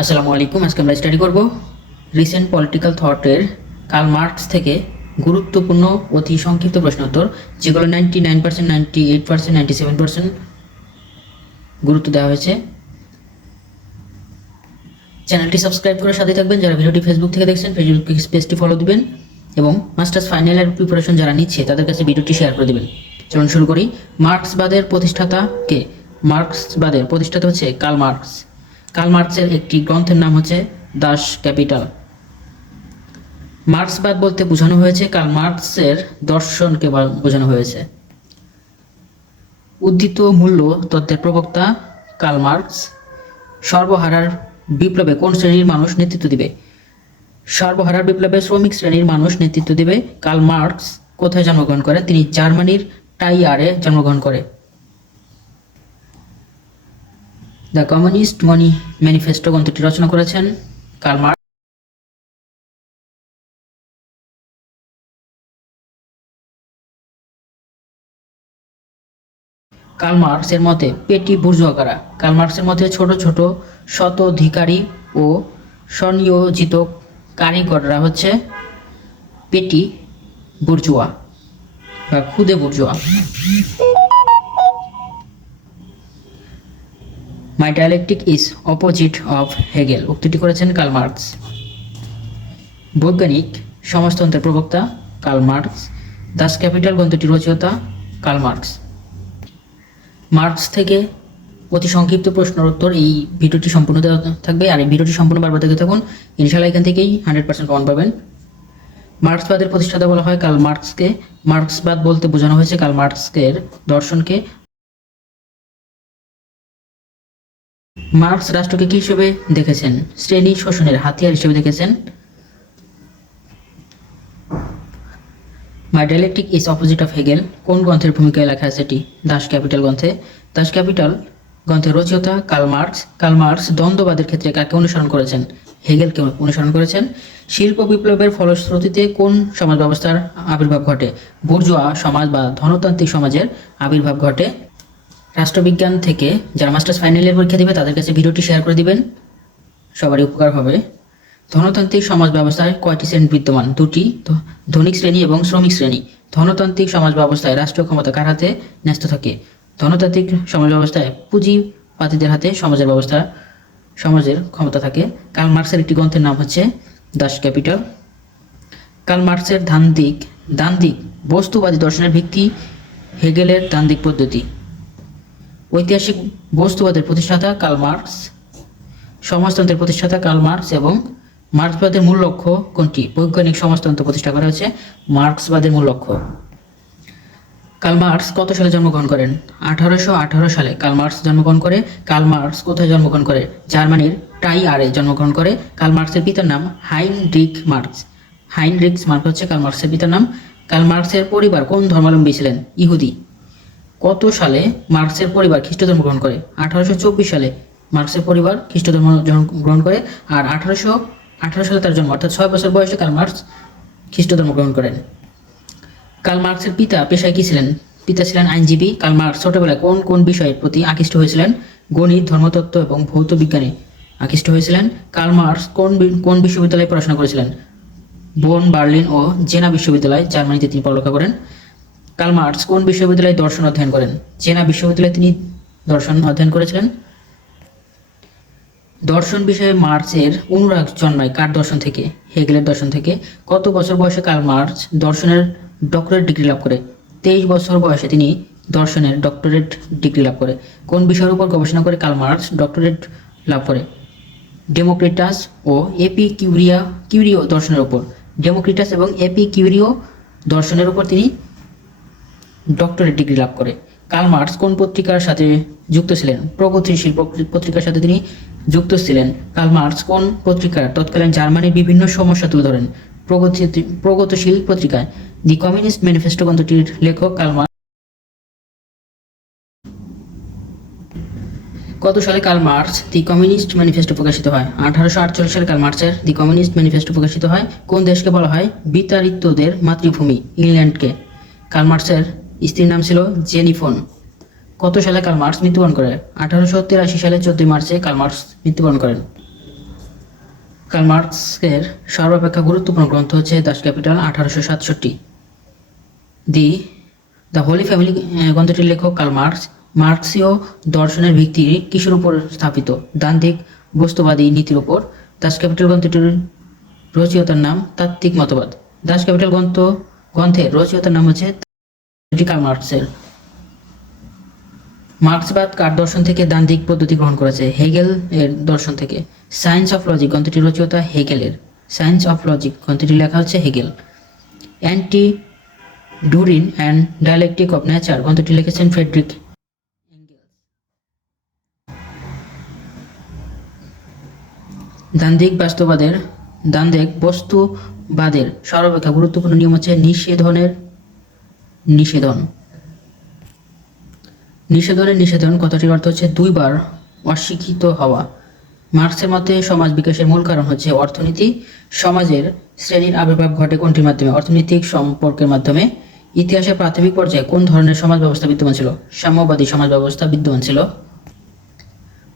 আসসালামু আলাইকুম। আজকে আমরা স্টাডি করব রিসেন্ট পলিটিক্যাল থটের কার্ল মার্কস থেকে গুরুত্বপূর্ণ অতি সংক্ষিপ্ত প্রশ্ন উত্তর, যেগুলো 99%, 98%, 97% গুরুত্ব দেওয়া হয়েছে। চ্যানেলটি সাবস্ক্রাইব করে সাথে থাকবেন। যারা ভিডিওটি ফেসবুক থেকে দেখছেন, ফেসবুক পেজটি ফলো দিবেন এবং মাস্টার্স ফাইনাল প্রিপারেশন যারা নিচ্ছে তাদের কাছে ভিডিওটি শেয়ার করে দেবেন। চলুন শুরু করি। মার্ক্সবাদের প্রতিষ্ঠাতা কে? মার্ক্সবাদের প্রতিষ্ঠাতা হচ্ছে কার্ল মার্কস। কার্ল মার্কসের একটি গ্রন্থের নাম হচ্ছে দাস ক্যাপিটাল। মার্ক্সবাদ বলতে বোঝানো হয়েছে কার্ল মার্কসের দর্শনকে বোঝানো হয়েছে। উদ্ধৃত মূল্য তত্ত্বের প্রবক্তা কার্ল মার্কস। সর্বহারার বিপ্লবে কোন শ্রেণীর মানুষ নেতৃত্ব দিবে? সর্বহারার বিপ্লবে শ্রমিক শ্রেণীর মানুষ নেতৃত্ব দেবে। কার্ল মার্কস কোথায় জন্মগ্রহণ করেন? তিনি জার্মানির টাইয়ারে জন্মগ্রহণ করে। দ্য কমিউনিস্ট ম্যানিফেস্টো গ্রন্থটি রচনা করেছেন কার্ল মার্কস। কার্ল মার্কসের মতে পেটি বুর্জোয়া কারা? কার্ল মার্কসের মতে ছোট ছোট স্বতঃধিকারী ও স্বনিয়োজিত কারিগররা হচ্ছে পেটি বুর্জোয়া বা খুদে bourgeois. My dialectic is opposite of Hegel উক্তিটি করেছেন কার্ল মার্কস। বৈজ্ঞানিক সমাজতন্ত্রের প্রবক্তা কার্ল মার্কস। দাস ক্যাপিটাল গ্রন্থটি রচয়িতা কার্ল মার্কস। মার্কস থেকে অতি সংক্ষিপ্ত প্রশ্নের উত্তর এই ভিডিওটি সম্পূর্ণ দেওয়া থাকবে, আর এই ভিডিওটি সম্পূর্ণ বারবার দেখে থাকুন, ইনশাআল্লাহ এখান থেকেই 100% কমন পাবেন। মার্ক্সবাদের প্রতিষ্ঠাতা বলা হয় কার্ল মার্কসকে। মার্ক্সবাদ বলতে বোঝানো হয়েছে কার্ল মার্কসের দর্শনকে। মার্কস রাষ্ট্রকে কি হিসেবে দেখেছেন? শ্রেণী শোষণের হাতিয়ার হিসেবে দেখেছেন। My dialectic is opposite of Hegel কোন গ্রন্থের ভূমিকায় লেখা আছে? এটি দাস ক্যাপিটাল গ্রন্থে। দাস ক্যাপিটাল গ্রন্থের রচয়িতা কার্ল মার্কস। কার্ল মার্কস দ্বন্দ্ববাদের ক্ষেত্রে কাকে অনুসরণ করেছেন? হেগেলকে অনুসরণ করেছেন। শিল্প বিপ্লবের ফলশ্রুতিতে কোন সমাজ ব্যবস্থার আবির্ভাব ঘটে? বুর্জোয়া সমাজ বা ধনতান্ত্রিক সমাজের আবির্ভাব ঘটে। রাষ্ট্রবিজ্ঞান থেকে যারা মাস্টার্স ফাইনাল পরীক্ষা দিবে তাদের কাছে ভিডিওটি শেয়ার করে দিবেন, সবারই উপকার হবে। ধনতান্ত্রিক সমাজ ব্যবস্থায় কয়টি শ্রেণী বিদ্যমান? দুটি, ধনিক শ্রেণী এবং শ্রমিক শ্রেণী। ধনতান্ত্রিক সমাজ ব্যবস্থায় রাষ্ট্রীয় ক্ষমতা কার হাতে ন্যস্ত থাকে? ধনতান্ত্রিক সমাজ ব্যবস্থায় পুঁজিপাতিদের হাতে সমাজের ক্ষমতা থাকে। কার্ল মার্কসের একটি গ্রন্থের নাম হচ্ছে দাস ক্যাপিটাল। কার্ল মার্কসের দ্বান্দ্বিক বস্তুবাদী দর্শনের ভিত্তি হেগেলের দ্বান্দ্বিক পদ্ধতি। ঐতিহাসিক বস্তুবাদের প্রতিষ্ঠাতা কার্ল মার্কস। সমাজতন্ত্রের প্রতিষ্ঠাতা কার্ল মার্কস এবং মার্ক্সবাদের মূল লক্ষ্য কোনটি? বৈজ্ঞানিক সমাজতন্ত্র প্রতিষ্ঠা করা হয়েছে মার্ক্সবাদের মূল লক্ষ্য। কার্ল মার্কস কত সালে জন্মগ্রহণ করেন? 1818 সালে কার্ল মার্কস জন্মগ্রহণ করে। কার্ল মার্কস কোথায় জন্মগ্রহণ করে? জার্মানির টাইয়ারে জন্মগ্রহণ করে। কার্ল মার্কসের পিতার নাম হাইনরিখ মার্কস। হাইনরিখ মার্কস হচ্ছে কার্ল মার্কসের পিতার নাম। কার্ল মার্কসের পরিবার কোন ধর্মাবলম্বী ছিলেন? ইহুদি। কত সালে মার্কসের পরিবার খ্রিস্ট ধর্ম গ্রহণ করে? 1824 সালে মার্কসের পরিবার খ্রিস্ট ধর্ম গ্রহণ করে। আর 1818 সালে তার জন্ম, অর্থাৎ 6 বছর বয়সে কার্ল মার্কস খ্রিস্ট ধর্ম গ্রহণ করেন। কার্ল মার্কসের পিতা পেশায় কি ছিলেন? পিতা ছিলেন আইনজীবী। কার্ল মার্কস ছোটবেলায় কোন কোন বিষয়ের প্রতি আকৃষ্ট হয়েছিলেন? গণিত, ধর্মতত্ত্ব এবং ভৌত বিজ্ঞানে আকৃষ্ট হয়েছিলেন। কার্ল মার্কস কোন বিশ্ববিদ্যালয়ে পড়াশোনা করেছিলেন? বোন, বার্লিন ও জেনা বিশ্ববিদ্যালয়, জার্মানিতে তিনি পড়ালেখা করেন। কার্ল মার্কস কোন বিশ্ববিদ্যালয়ে দর্শন অধ্যয়ন করেন? জেনা বিশ্ববিদ্যালয়ে তিনি দর্শন অধ্যয়ন করেছিলেন। দর্শন বিষয়ে মার্কসের অনুরাগ জন্মায় কার দর্শন থেকে? হেগেলের দর্শন থেকে। কত বছর বয়সে কার্ল মার্কস দর্শনের ডক্টরেট ডিগ্রি লাভ করে? 23 বছর বয়সে তিনি দর্শনের ডক্টরেট ডিগ্রি লাভ করে। কোন বিষয়ের উপর গবেষণা করে কার্ল মার্কস ডক্টরেট লাভ করে? ডেমোক্রিটাস ও কিউরিও দর্শনের উপর। ডেমোক্রিটাস এবং কিউরিও দর্শনের উপর তিনি ডক্টরেট ডিগ্রি লাভ করে। কার্ল মার্কস কোন পত্রিকার সাথে যুক্ত ছিলেন? প্রগতিশীল পত্রিকার সাথে তিনি যুক্ত ছিলেন। কার্ল মার্কস কোন পত্রিকার তৎকালীন জার্মানির বিভিন্ন সমস্যা তুলে ধরেন? প্রগতিশীল পত্রিকায়। দি কমিউনিস্ট ম্যানিফেস্টো গ্রন্থটির লেখক কার্ল মার্কস। কত সালে কার্ল মার্কস দি কমিউনিস্ট ম্যানিফেস্টো প্রকাশিত হয়? 1848 সালে কার্ল মার্কসের দি কমিউনিস্ট ম্যানিফেস্টো প্রকাশিত হয়। কোন দেশকে বলা হয় বিতাড়িতদের মাতৃভূমি? ইংল্যান্ডকে। কার্ল মার্কসের স্ত্রীর নাম ছিল জেনিফোন। কত সালে কার্ল মার্কস মৃত্যুবরণ করে? 1883 সালে 14 মার্চে কার্ল মার্কস মৃত্যুবরণ করেন। কার্ল মার্কসের সর্বাপেক্ষা গুরুত্বপূর্ণ গ্রন্থ হচ্ছে Das Kapital 1867। The Holy Family গ্রন্থটির লেখক কার্ল মার্কস। মার্কসীয় দর্শনের ভিত্তি কিসের উপর স্থাপিত? ডানদিক বস্তুবাদী নীতির উপর। দাস ক্যাপিটাল গ্রন্থটির রচয়িতার নাম তাত্ত্বিক মতবাদ। দাস ক্যাপিটাল গ্রন্থের রচয়িতার নাম হচ্ছে কার্ল মার্কসের। মার্ক্সবাদ কার দর্শন থেকে দ্বান্দ্বিক পদ্ধতি গ্রহণ করেছে? হেগেল এর দর্শন থেকে। সায়েন্স অফ লজিক গ্রন্থটির রচয়িতা হেগেলের। সায়েন্স অফ লজিক গ্রন্থটি লেখা হচ্ছে Hegel. Anti Duhring and dialectic of nature গ্রন্থটি লিখেছেন ফ্রেডরিক এঙ্গেলস। দ্বান্দ্বিক বস্তুবাদের সর্বাপেক্ষা গুরুত্বপূর্ণ নিয়ম হচ্ছে নিষেধন কথাটির অর্থ হচ্ছে দুইবার অস্বীকৃত হওয়া। মার্কসের মতে সমাজ বিকাশের মূল কারণ হচ্ছে অর্থনীতি। সমাজের শ্রেণীর আবির্ভাব ঘটে কোনটির মাধ্যমে? অর্থনৈতিক সম্পর্কের মাধ্যমে। ইতিহাসের প্রাথমিক পর্যায়ে কোন ধরনের সমাজ ব্যবস্থা বিদ্যমান ছিল? সাম্যবাদী সমাজ ব্যবস্থা বিদ্যমান ছিল।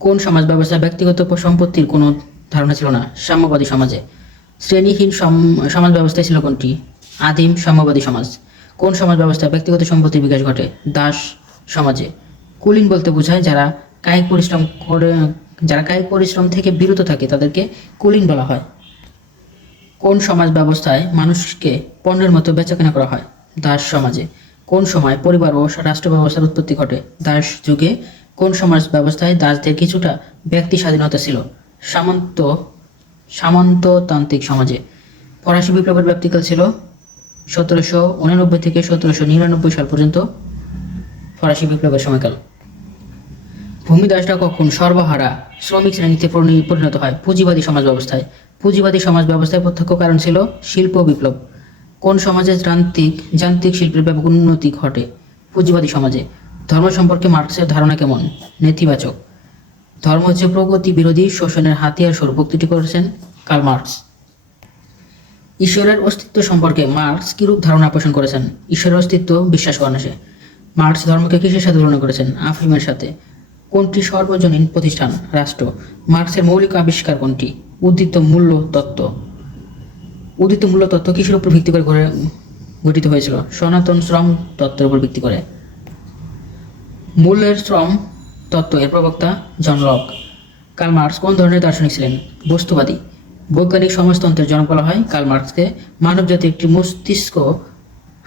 কোন সমাজ ব্যবস্থা ব্যক্তিগত সম্পত্তির কোনো ধারণা ছিল না? সাম্যবাদী সমাজে। শ্রেণীহীন সমাজ ব্যবস্থায় ছিল কোনটি? আদিম সাম্যবাদী সমাজ। কোন সমাজ ব্যবস্থায় ব্যক্তিগত সম্পত্তির বিকাশ ঘটে? দাস সমাজে। কুলীন বলতে বোঝায় যারা কায়িক পরিশ্রম থেকে বিরত থাকে তাদেরকে কুলীন বলা হয়। কোন সমাজ ব্যবস্থায় মানুষকে পণ্যের মতো বেচাকেনা করা হয়? দাস সমাজে। কোন সময় পরিবার ও রাষ্ট্র ব্যবস্থার উৎপত্তি ঘটে? দাস যুগে। কোন সমাজ ব্যবস্থায় দাসদের কিছুটা ব্যক্তি স্বাধীনতা ছিল? সামন্ততান্ত্রিক সমাজে। ফরাসি বিপ্লবের ব্যাপ্তিকাল ছিল 1789 থেকে 1799 সাল পর্যন্ত ফরাসি বিপ্লবের সময়কাল। ভূমিদাসরা কখন সর্বহারা শ্রমিক শ্রেণীতে পরিণত হয়? পুঁজিবাদী সমাজ ব্যবস্থায়। পুঁজিবাদী সমাজ ব্যবস্থায় প্রত্যক্ষ কারণ ছিল শিল্প বিপ্লব। কোন সমাজে যান্ত্রিক শিল্পের ব্যাপক উন্নতি ঘটে? পুঁজিবাদী সমাজে। ধর্ম সম্পর্কে মার্কসের ধারণা কেমন? নেতিবাচক। ধর্ম হচ্ছে প্রগতি বিরোধী শোষণের হাতিয়ার স্বরূপ উক্তি করেছেন কার্ল মার্কস। ঈশ্বরের অস্তিত্ব সম্পর্কে মার্কস কিরূপ ধারণা পোষণ করেছেন? ঈশ্বরের অস্তিত্ব বিশ্বাস করেন সে। মার্কস ধর্মকে কিসের সাথে তুলনা করেছেন? আফিমের সাথে। কোনটি সর্বজনীন প্রতিষ্ঠান? রাষ্ট্র। মার্কসের মৌলিক আবিষ্কার কোনটি? উদ্দীত মূল্য তত্ত্ব। উদ্দীত মূল্য তত্ত্ব কিসের উপর ভিত্তি করে গঠিত হয়েছিল? সনাতন শ্রম তত্ত্বের উপর ভিত্তি করে। মূল্যের শ্রম তত্ত্ব এর প্রবক্তা জন লক। কার্ল মার্কস কোন ধরনের দার্শনিক ছিলেন? বস্তুবাদী। বৈজ্ঞানিক সমাজতন্ত্রের জনক বলা হয় কার্ল মার্কসকে। মানবজাতি একটি মস্তিষ্ক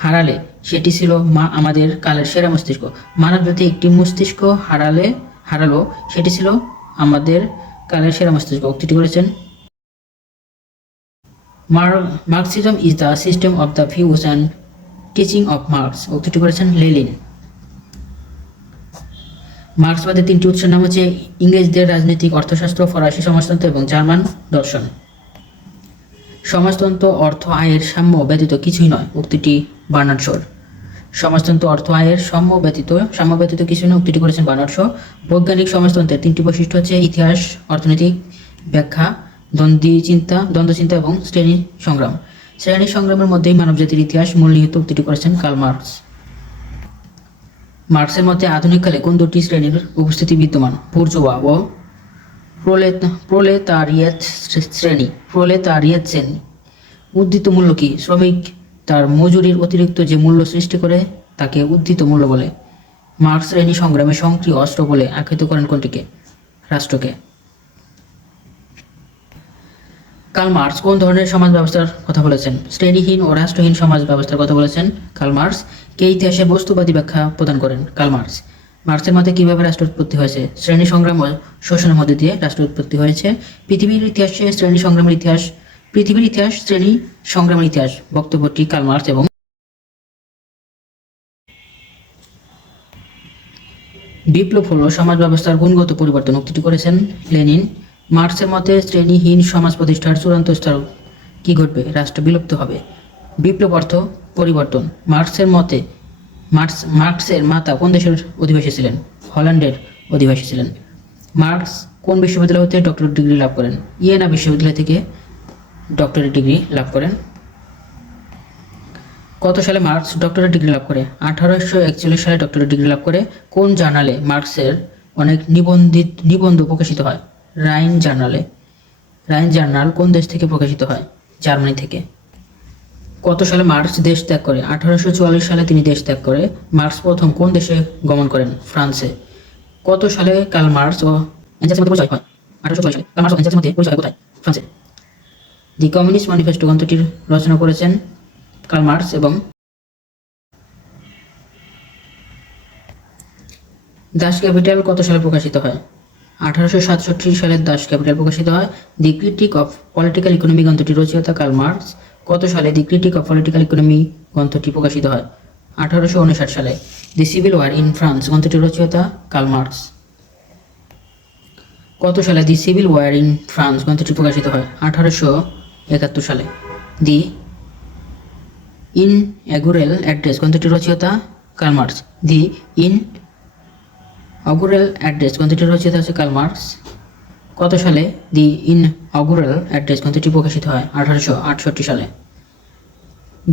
হারালে সেটি ছিল আমাদের কালের সেরা মস্তিষ্ক। মানবজাতি একটি মস্তিষ্ক হারালো সেটি ছিল আমাদের কালের সেরা মস্তিষ্ক উক্তিটি করেছেন। Marxism is the system of the views and teaching of Marx উক্তিটি করেছেন লেনিন। মার্কসবাদের তিনটি উৎসের নাম হচ্ছে ইংরেজদের রাজনৈতিক অর্থশাস্ত্র, ফরাসি সমাজতন্ত্র এবং জার্মান দর্শন। সমাজতন্ত্র অর্থ আয়ের সাম্য ব্যতীত কিছুই নয় উক্তিটি বার্নার্ড শোর। সমাজতন্ত্র অর্থ আয়ের সাম্য ব্যতীত কিছুই নয় উক্তিটি করেছেন বার্নার্ড শো। বৈজ্ঞানিক সমাজতন্ত্রের তিনটি বৈশিষ্ট্য হচ্ছে ইতিহাস, অর্থনৈতিক ব্যাখ্যা, দ্বন্দ্বচিন্তা এবং শ্রেণী সংগ্রাম। শ্রেণী সংগ্রামের মধ্যেই মানবজাতির ইতিহাস মূল নিহিত উক্তিটি করেছেন কার্ল মার্কস। মার্কসের মতে আধুনিককালে কোন দুটি শ্রেণীর উপস্থিতি বিদ্যমান? বুর্জোয়া ও প্রোলেতারিয়েত শ্রেণী। উদ্ধৃত মূল্য কি? শ্রমিক তার মজুরির অতিরিক্ত যে মূল্য সৃষ্টি করে তাকে উদ্ধৃত মূল্য বলে। মার্কস শ্রেণী সংগ্রামে সক্রিয় অস্ত্র বলে আখ্যায়িত করেন কোনটিকে? রাষ্ট্রকে। কার্ল মার্কস কোন ধরনের সমাজ ব্যবস্থার কথা বলেছেন? শ্রেণীহীন ও রাষ্ট্রহীন সমাজ ব্যবস্থার কথা বলেছেন কার্ল মার্কস। কে ইতিহাসের বস্তুবাদী ব্যাখ্যা প্রদান করেন? Karl Marx. মার্কসের মতে কিভাবে রাষ্ট্র উৎপত্তি হয়েছে? শ্রেণী সংগ্রাম ও শোষণের মধ্যে দিয়ে রাষ্ট্র উৎপত্তি হয়েছে। পৃথিবীর ইতিহাস শ্রেণী সংগ্রামের ইতিহাস বক্তব্যটি কার্ল মার্কস এবং বিপ্লব হলো সমাজ ব্যবস্থার গুণগত পরিবর্তন উক্তিটি করেছেন লেনিন। মার্কসের মতে শ্রেণীহীন সমাজ প্রতিষ্ঠার চূড়ান্ত স্তর কি ঘটবে? রাষ্ট্র বিলুপ্ত হবে। বিপ্লব অর্থ পরিবর্তন। মার্কসের মাতা কোন দেশের অধিবাসী ছিলেন? হল্যান্ডের অধিবাসী ছিলেন। মার্কস কোন বিশ্ববিদ্যালয় হতে ডক্টরেট ডিগ্রি লাভ করেন? ইয়েনা বিশ্ববিদ্যালয় থেকে ডক্টরেট ডিগ্রি লাভ করেন। কত সালে মার্কস ডক্টরেট ডিগ্রি লাভ করে? 1841 সালে ডক্টরেট ডিগ্রি লাভ করে। কোন জার্নালে মার্কসের অনেক নিবন্ধ প্রকাশিত হয়? রাইন জার্নালে। রাইন জার্নাল কোন দেশ থেকে প্রকাশিত হয়? জার্মানি থেকে। কত সালে মার্কস দেশ ত্যাগ করে? 1844 সালে তিনি দেশ ত্যাগ করে। মার্কস প্রথম কোন দেশে গমন করেন? ফ্রান্সে। কত সালে কার্ল মার্কস ও এঙ্গেলসের মধ্যে পরিচয় হয়? 1844 সালে কার্ল মার্কস ও এঙ্গেলসের মধ্যে পরিচয় হয় কোথায়? ফ্রান্সে। দি কমিউনিস্ট ম্যানিফেস্টো গ্রন্থটির রচনা করেছেন কার্ল মার্কস এবং দাস ক্যাপিটাল কত সালে প্রকাশিত হয়? 1867 সালে দাস ক্যাপিটাল প্রকাশিত হয়। The critique of political economy গ্রন্থটি রচয়িতা কার্ল মার্কস। কত সালে the critique of political economy গ্রন্থটি প্রকাশিত হয়? 1859 সালে। The civil war in France গ্রন্থটি রচয়িতা কার্ল মার্কস। কত সালে the civil war in France গ্রন্থটি প্রকাশিত হয়? 1871 সালে। দি ইনঅগুরাল অ্যাড্রেস গ্রন্থটি রচয়িতা কার্ল মার্কস। দি ইনঅগুরাল অ্যাড্রেস গ্রন্থটির রচয়িতা হচ্ছে কার্ল মার্কস। কত সালে দি ইনঅগুরাল অ্যাড্রেস গ্রন্থটি প্রকাশিত হয়? 1868 সালে।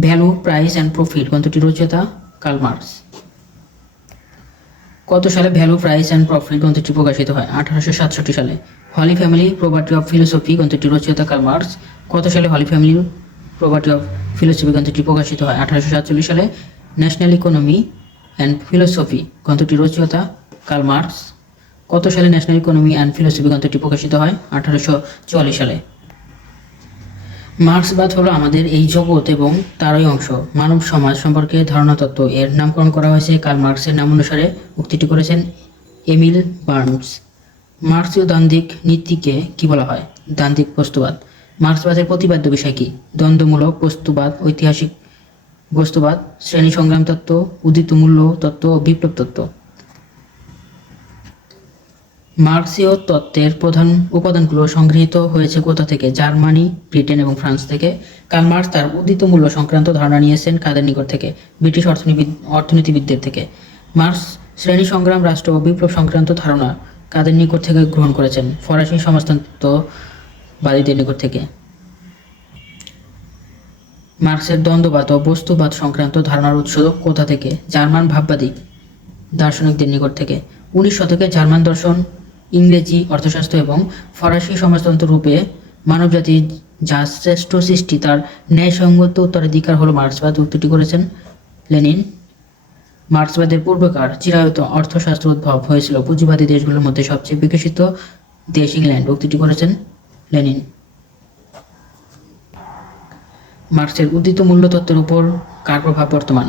ভ্যালু, প্রাইস অ্যান্ড প্রফিট গ্রন্থটির রচয়িতা কার্ল মার্কস। কত সালে ভ্যালু, প্রাইস অ্যান্ড প্রফিট গ্রন্থটি প্রকাশিত হয়? 1867 সালে। হলি ফ্যামিলি প্রপার্টি অফ ফিলোসফি গ্রন্থটির রচয়িতা কার্ল মার্কস। কত সালে হলি ফ্যামিলি প্রপার্টি অফ ফিলোসফি গ্রন্থটি প্রকাশিত হয়? 1847 সালে। ন্যাশনাল ইকোনমি অ্যান্ড ফিলোসফি গ্রন্থটির রচয়িতা কার্ল মার্কস। কত সালে ন্যাশনাল ইকোনমি অ্যান্ড ফিলোসফি গ্রন্থটি প্রকাশিত হয়? 1844 সালে। মার্ক্সবাদ হলো আমাদের এই জগৎ এবং তারই অংশ, মানব সমাজ সম্পর্কে ধারণা তত্ত্ব। এর নামকরণ করা হয়েছে কার্ল মার্কসের নাম অনুসারে। উক্তিটি করেছেন এমিল বার্নস। মার্ক্সীয় দ্বান্দ্বিক নীতিকে কি বলা হয়? দ্বান্দ্বিক বস্তুবাদ। মার্ক্সবাদের প্রতিপাদ্য বিষয় কি? দ্বন্দ্বমূলক বস্তুবাদ, ঐতিহাসিক বস্তুবাদ, শ্রেণী সংগ্রাম তত্ত্ব, উদিত মূল্য তত্ত্ব ও বিপ্লব তত্ত্ব। মার্ক্সীয় তত্ত্বের প্রধান উপাদানগুলো সংগৃহীত হয়েছে কোথা থেকে? জার্মানি, ব্রিটেন এবং ফ্রান্স থেকে। কার্ল মার্কস তার উদিত মূল্য সংক্রান্ত ধারণা নিয়েছেন কাদের নিকট থেকে? ব্রিটিশ অর্থনীতিবিদদের থেকে। মার্ক্স শ্রেণী সংগ্রাম, রাষ্ট্র ও বিপ্লব সংক্রান্ত ধারণা কাদের নিকট থেকে গ্রহণ করেছেন? ফরাসি সমাজতন্ত্রবাদীদের নিকট থেকে। মার্ক্সের দ্বন্দ্ববাদ ও বস্তুবাদ সংক্রান্ত ধারণার উৎস কোথা থেকে? জার্মান ভাববাদী দার্শনিকদের নিকট থেকে। 19 শতকে জার্মান দর্শন, ইংরেজি অর্থশাস্ত্র এবং ফরাসি সমাজতন্ত্র রূপে মানবজাতির যা শ্রেষ্ঠ সৃষ্টি তার ন্যায়সঙ্গত উত্তরাধিকার হলো মার্ক্সবাদ। উক্তিটি করেছেন লেনিন। মার্ক্সবাদের পূর্বকার চিরায়ত অর্থশাস্ত্র উদ্ভব হয়েছিল পুঁজিবাদী দেশগুলোর মধ্যে সবচেয়ে বিকশিত দেশ ইংল্যান্ড। উক্তিটি করেছেন লেনিন। মার্ক্সের উদিত মূল্য তত্ত্বের উপর কার প্রভাব বর্তমান?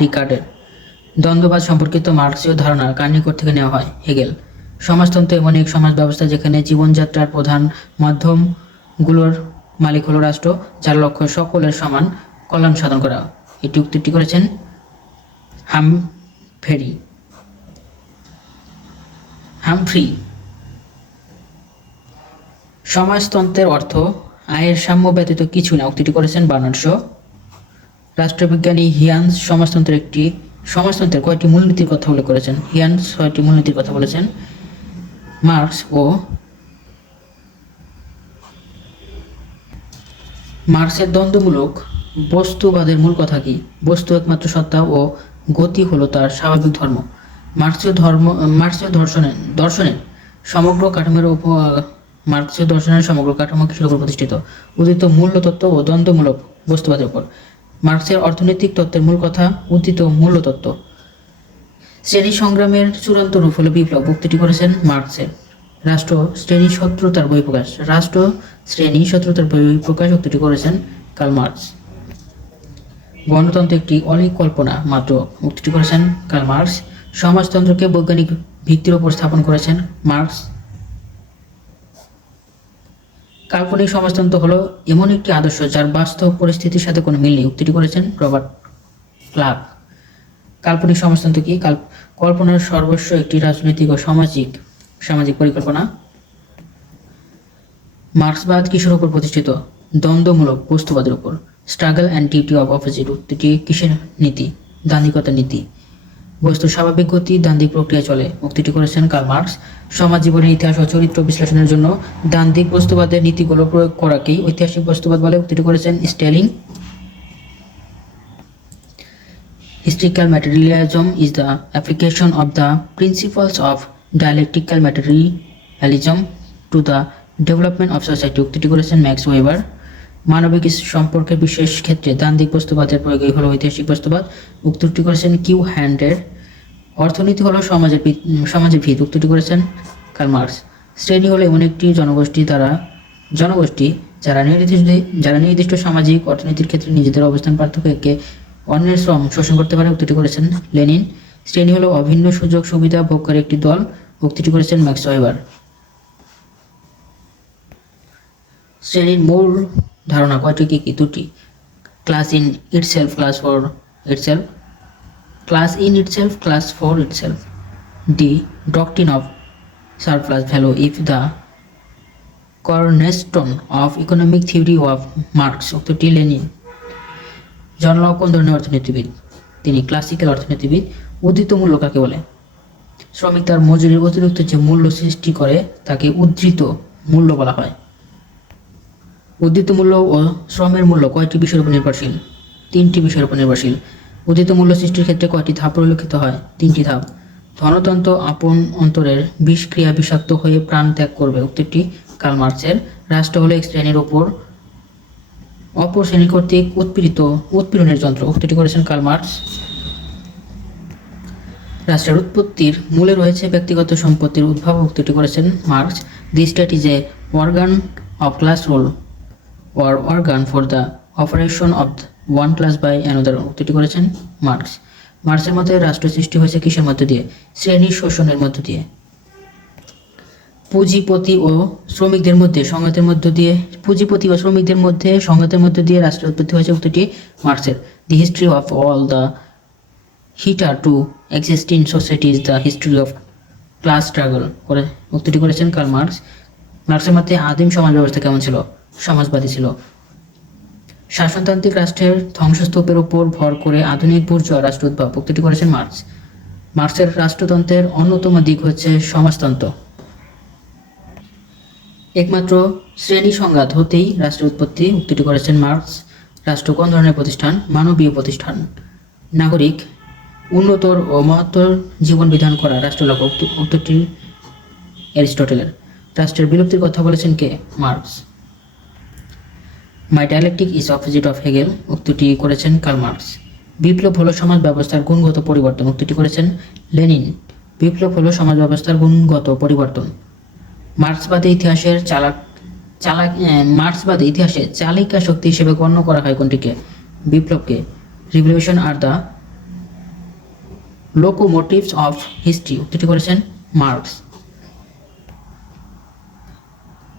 রিকার্ডের। দ্বন্দ্ববাদ সম্পর্কিত মার্ক্সীয় ধারণা কার নিকট থেকে নেওয়া হয়? হেগেল। সমাজতন্ত্র এমন এক সমাজ ব্যবস্থা যেখানে জীবনযাত্রার প্রধান মাধ্যমগুলোর মালিক হলো রাষ্ট্র, যার লক্ষ্য সকলের সমান কল্যাণ সাধন করা। এটি উক্তিটি করেছেন হামফ্রি। সমাজতন্ত্রের অর্থ আয়ের সাম্য ব্যতীত কিছু না। উক্তিটি করেছেন বার্নার্ড শ। রাষ্ট্রবিজ্ঞানী হিয়ান্স সমাজতন্ত্রের কয়েকটি মূলনীতির কথা উল্লেখ করেছেন? হিয়ান্স 6টি মূলনীতির কথা বলেছেন। মার্ক্সের দ্বন্দ্বমূলক বস্তুবাদের মূল কথা কি? বস্তু একমাত্র সত্তা ও গতি হলো তার স্বাভাবিক ধর্ম। মার্ক্সীয় দর্শনের সমগ্র কাঠামো কিসের উপর প্রতিষ্ঠিত? উদিত মূল্য তত্ত্ব ও দ্বন্দ্বমূলক বস্তুবাদের উপর। মার্ক্সের অর্থনৈতিক তত্ত্বের মূল কথা উদিত মূল্য তত্ত্ব। শ্রেণী সংগ্রামের চূড়ান্ত রূপ হলো বিপ্লব। উক্তিটি করেছেন মার্ক্সের। রাষ্ট্র শ্রেণী শত্রুতার বহিঃপ্রকাশ। উক্তিটি করেছেন কার্ল মার্কস। গণতন্ত্র একটি অলীক কল্পনা মাত্র। উক্তিটি করেছেন কার্ল মার্কস। সমাজতন্ত্রকে বৈজ্ঞানিক ভিত্তির উপর স্থাপন করেছেন মার্কস। কাল্পনিক সমাজতন্ত্র হলো এমন একটি আদর্শ যার বাস্তব পরিস্থিতির সাথে কোনো মিল নেই। উক্তিটি করেছেন রবার্ট ক্লার্ক। কাল্পনিক সমাজতন্ত্র কি? কল্পনার সর্বস্ব একটি রাজনৈতিক ও সামাজিক পরিকল্পনা। মার্ক্সবাদ কিসের উপর প্রতিষ্ঠিত? দ্বন্দ্বমূলক বস্তুবাদের উপর। Struggle and duty of opposite. উক্তিটি কিসের নীতি? দ্বান্দ্বিকতার নীতি। বস্তুর স্বাভাবিক গতি দ্বান্দ্বিক প্রক্রিয়া চলে। উক্তিটি করেছেন কার্ল মার্কস। সমাজ জীবনের ইতিহাস ও চরিত্র বিশ্লেষণের জন্য দ্বান্দ্বিক বস্তুবাদের নীতিগুলো প্রয়োগ করাকেই ঐতিহাসিক বস্তুবাদ বলে। উক্তিটি করেছেন stealing. Historical materialism is the application of the principles of dialectical materialism to the development of society উক্তিটি করেছেন ম্যাক্স ওয়েবার। মানবিক সম্পর্কের বিশেষ ক্ষেত্রে দ্বান দিক বস্তুবাদের প্রয়োগই হলো ঐতিহাসিক বস্তুবাদ, উক্তিটি করেছেন কিউ হ্যান্ডের। অর্থনীতি হলো সমাজের ভিত, উক্তিটি করেছেন কার্ল মার্কস। শ্রেণী হলো এমন একটি জনগোষ্ঠী যারা নির্দিষ্ট সামাজিক অর্থনীতির ক্ষেত্রে নিজেদের অবস্থান পার্থক্যকে অন্যের শ্রম শোষণ করতে পারে, উক্তিটি করেছেন লেনিন। শ্রেণী হলো অভিন্ন সুযোগ সুবিধা ভোগকারী একটি দল, উক্তিটি করেছেন ম্যাক্স ওয়েবার। শ্রেণীর মূল ধারণা কয়টি কি দুটি? Class in itself, class for itself, class in itself, class for itself. D doctrine of surplus value if the cornerstone of economic theory of marks, উত্তরটি লেনিন। জন লক কোন ধরনের অর্থনীতিবিদ? তিনি ক্লাসিক্যাল অর্থনীতিবিদ। উদ্ধৃত মূল্য কাকে বলে? শ্রমিক তার মজুরির অতিরিক্ত যে মূল্য সৃষ্টি করে তাকে উদ্ধৃত মূল্য বলা হয়। উদ্ধৃত মূল্য ও শ্রমের মূল্য কয়টি বিষয়ের উপর নির্ভরশীল? 3টি বিষয়ের উপর নির্ভরশীল। উদ্ধৃত মূল্য সৃষ্টির ক্ষেত্রে কয়টি ধাপ পরিলক্ষিত হয়? 3টি ধাপ। ধনতন্ত্র আপন অন্তরের বিষক্রিয়া বিষাক্ত হয়ে প্রাণ ত্যাগ করবে, উক্তিটি কার্ল মার্কসের। রাষ্ট্র হলো এক শ্রেণীর অপর শ্রেণী কর্তৃক উৎপীড়নের যন্ত্র, উক্তিটি করেছেন কার্ল মার্কস। রাষ্ট্রের উৎপত্তির মূলে রয়েছে ব্যক্তিগত সম্পত্তির উদ্ভব, উক্তিটি করেছেন marks. The state is a organ of class roll or organ for the operation of one class by another, উক্তিটি করেছেন মার্কস। মার্কসের মতে রাষ্ট্র সৃষ্টি হয়েছে কিসের মধ্য দিয়ে? শ্রেণী শোষণের মধ্য দিয়ে। পুঁজিপতি ও শ্রমিকদের মধ্যে সংঘাতের মধ্য দিয়ে রাষ্ট্রের উৎপত্তি হয়েছে, উক্তিটি মার্কসের। The history of all the hitherto existing society is the history of class struggle, উক্তিটি করেছেন কার্ল মার্কস। মার্কসের মতে আদিম সমাজ ব্যবস্থা কেমন ছিল? সমাজবাদী ছিল। শাসনতান্ত্রিক রাষ্ট্রের ধ্বংসস্তূপের উপর ভর করে আধুনিক বুর্জোয়া রাষ্ট্র উদ্ভব, উক্তিটি করেছেন মার্কস। মার্কসের রাষ্ট্রতন্ত্রের অন্যতম দিক হচ্ছে সমাজতন্ত্র। একমাত্র শ্রেণী সংঘাত হতেই রাষ্ট্রের উৎপত্তি, উক্তিটি করেছেন মার্কস। রাষ্ট্র কোন ধরনের প্রতিষ্ঠান? মানবীয় প্রতিষ্ঠান। নাগরিক উন্নতর ও মহত্তর জীবন বিধান করা রাষ্ট্র লক্ষ্য, উত্তরটি অ্যারিস্টটলের। রাষ্ট্রের বিলুপ্তির কথা বলেছেন কে? Marx. My dialectic is opposite of Hegel, উক্তিটি করেছেন কার্ল মার্কস। বিপ্লব হলো সমাজ ব্যবস্থার গুণগত পরিবর্তন, উক্তিটি করেছেন লেনিন। বিপ্লব হলো সমাজ ব্যবস্থার গুণগত পরিবর্তন। মার্ক্সবাদী ইতিহাসে চালিকা শক্তি হিসেবে গণ্য করা হয় কোনটিকে? বিপ্লবকে। Revolution are the locomotives of history, উক্তিটি করেছেন মার্কস।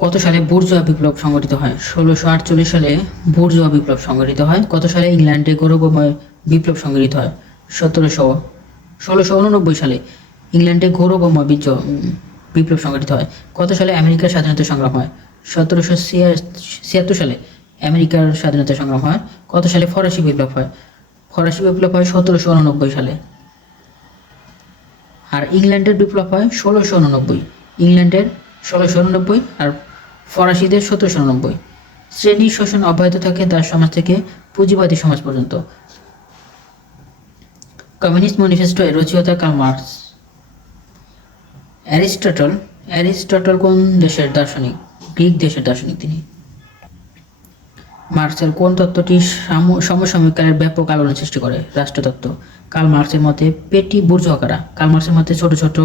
কত সালে বুর্জোয়া বিপ্লব সংগঠিত হয়? 1648 সালে বুর্জোয়া বিপ্লব সংগঠিত হয়। কত সালে ইংল্যান্ডে গৌরবময় বিপ্লব সংগঠিত হয়? 1689 সালে ইংল্যান্ডে গৌরবময় বিপ্লব সংগঠিত হয়। কত সালে আমেরিকার স্বাধীনতা সংগ্রাম হয়? 1776 সালে আমেরিকার স্বাধীনতা সংগ্রাম হয়। কত সালে ফরাসি বিপ্লব হয়? ফরাসি বিপ্লব হয় 1789 সালে। আর ইংল্যান্ডের বিপ্লব হয় 1689। ইংল্যান্ডের 1689 আর ফরাসিদের 1789। শ্রেণী শোষণ অব্যাহত থাকে দাস সমাজ থেকে পুঁজিবাদী সমাজ পর্যন্ত। কমিউনিস্ট ম্যানিফেস্টো এর রচয়িতা কার্ল মার্কস। অ্যারিস্টটল কোন দেশের দার্শনিক? গ্রিক দেশের দার্শনিক তিনি। মার্কসের কোন তত্ত্বটি সমসাময়িককালের ব্যাপক আলোড়ন সৃষ্টি করে? রাষ্ট্রতত্ত্ব। কার্ল মার্কসের মতে পেটি বুর্জোয়া কারা? কার্ল মার্কসের মতে ছোট ছোট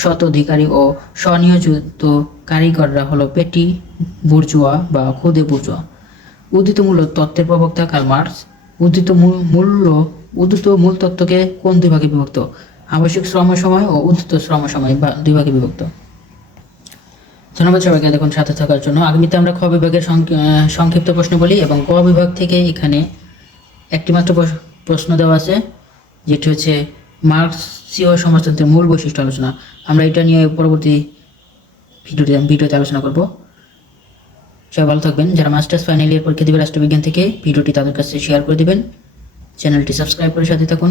স্বতঃধিকারী ও স্বনিয়োজিত কারিগররা হলো পেটি বুর্জোয়া বা খুদে বুর্জোয়া। উদ্ধৃত মূল তত্ত্বের প্রবক্তা কার্ল মার্কস। উদ্ধৃত মূল তত্ত্বকে কোন দুই ভাগে বিভক্ত? আবশ্যিক শ্রমসময় ও উদ্ধৃত শ্রমসময় বা দুই ভাগে বিভক্ত। ধন্যবাদ সবাইকে দেখুন সাথে থাকার জন্য। আগামীতে আমরা খ বিভাগের সংক্ষিপ্ত প্রশ্ন বলি এবং ক বিভাগ থেকে এখানে একটি মাত্র প্রশ্ন দেওয়া আছে, যেটি হচ্ছে মার্কসীয় সমাজতন্ত্রের মূল বৈশিষ্ট্য আলোচনা। আমরা এটা নিয়ে পরবর্তী ভিডিওতে আলোচনা করব। সবাই ভালো থাকবেন। যারা মাস্টার্স ফাইনাল ইয়ার পরীক্ষা দেবে রাষ্ট্রবিজ্ঞান থেকে, ভিডিওটি তাদের কাছে শেয়ার করে দেবেন। চ্যানেলটি সাবস্ক্রাইব করে সাথে থাকুন।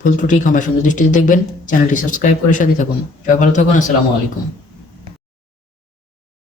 ভুল ত্রুটি ক্ষমা সুন্দর দৃষ্টিতে দেখবেন। চ্যানেলটি সাবস্ক্রাইব করে সাথে থাকুন। সবাই ভালো থাকুন। আসসালামু আলাইকুম।